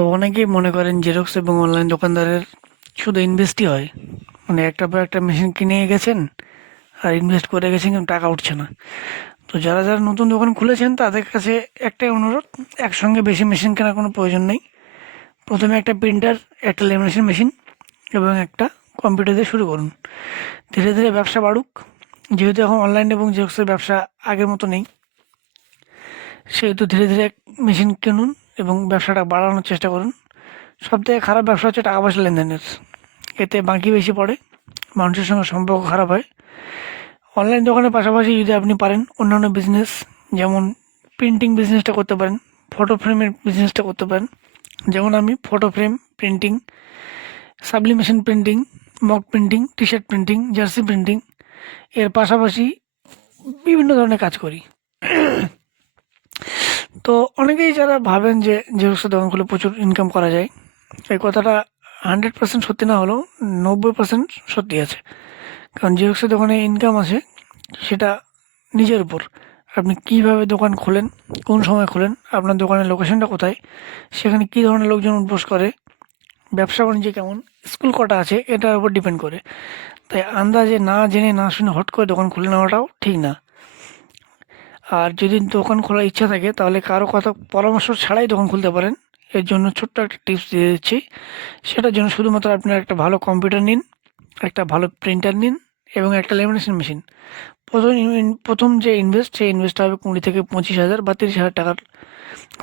তো অনেকেই মনে করেন জেরক্স এবং অনলাইন দোকানদারের শুধু ইনভেস্টই হয়, মানে একটার পর একটা মেশিন কিনে গেছেন আর ইনভেস্ট করে গেছেন কিন্তু টাকা উঠছে না। তো যারা যারা নতুন দোকান খুলেছেন তাদের কাছে একটাই অনুরোধ, একসঙ্গে বেশি মেশিন কেনার কোনো প্রয়োজন নেই। প্রথমে একটা প্রিন্টার, একটা লেমিনেশন মেশিন এবং একটা কম্পিউটার দিয়ে শুরু করুন। ধীরে ধীরে ব্যবসা বাড়ুক। যেহেতু এখন অনলাইন এবং জেরক্সের ব্যবসা আগের মতো নেই, সেহেতু ধীরে ধীরে মেশিন কিনুন এবং ব্যবসাটা বাড়ানোর চেষ্টা করুন। সবথেকে খারাপ ব্যবসা হচ্ছে টাকা পয়সা লেনদেনের, এতে বাকি বেশি পড়ে, মানুষের সঙ্গে সম্পর্ক খারাপ হয়। অনলাইন দোকানের পাশাপাশি যদি আপনি পারেন অন্যান্য বিজনেস, যেমন প্রিন্টিং বিজনেসটা করতে পারেন, ফটো ফ্রেমের বিজনেসটা করতে পারেন। যেমন আমি photo frame printing, sublimation printing, mock printing, T shirt printing, jersey printing এর পাশাপাশি বিভিন্ন ধরনের কাজ করি। তো অনেকেই যারা ভাবেন যে জেরক্সের দোকান খুলে প্রচুর ইনকাম করা যায়, এই কথাটা 100% সত্যি না হলেও 90% সত্যি আছে। কারণ জেরক্সের দোকানে ইনকাম আছে, সেটা নিজের উপর। আপনি কীভাবে দোকান খোলেন, কোন সময় খোলেন, আপনার দোকানের লোকেশনটা কোথায়, সেখানে কী ধরনের লোকজন উপোস করে, ব্যবসা বাণিজ্য কেমন, স্কুল কটা আছে, এটার উপর ডিপেন্ড করে। তাই আন্দাজে না জেনে না শুনে হট করে দোকান খুলে নেওয়াটাও ঠিক না। আর যদি দোকান খোলার ইচ্ছা থাকে তাহলে কারো কথা পরামর্শ ছাড়াই দোকান খুলতে পারেন। এর জন্য ছোট্ট একটা টিপস দিয়ে দিচ্ছি। সেটার জন্য শুধুমাত্র আপনার একটা ভালো কম্পিউটার নিন, একটা ভালো প্রিন্টার নিন এবং একটা লেমিনেশন মেশিন। প্রথম যে ইনভেস্ট, সেই ইনভেস্টটা হবে 20 থেকে 25 হাজার বা 30 হাজার টাকার।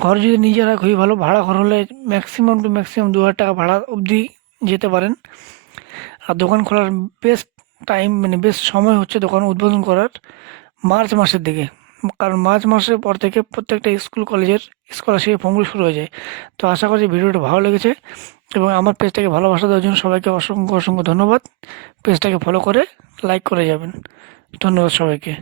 ঘর যদি নিজের হয় খুবই ভালো, ভাড়া ঘর হলে ম্যাক্সিমাম টু ম্যাক্সিমাম 2 হাজার টাকা ভাড়া অবধি যেতে পারেন। আর দোকান খোলার বেস্ট টাইম, মানে বেস্ট সময় হচ্ছে দোকান উদ্বোধন করার মার্চ মাসের দিকে। কারণ মার্চ মাসের পর থেকে প্রত্যেকটা স্কুল কলেজের স্কলারশিপের ফর্মগুলো শুরু হয়ে যায়। তো আশা করছি ভিডিওটা ভালো লেগেছে এবং আমার পেজটাকে ভালোবাসা দেওয়ার জন্য সবাইকে অসংখ্য অসংখ্য ধন্যবাদ। পেজটাকে ফলো করে লাইক করে যাবেন। ধন্যবাদ সবাইকে।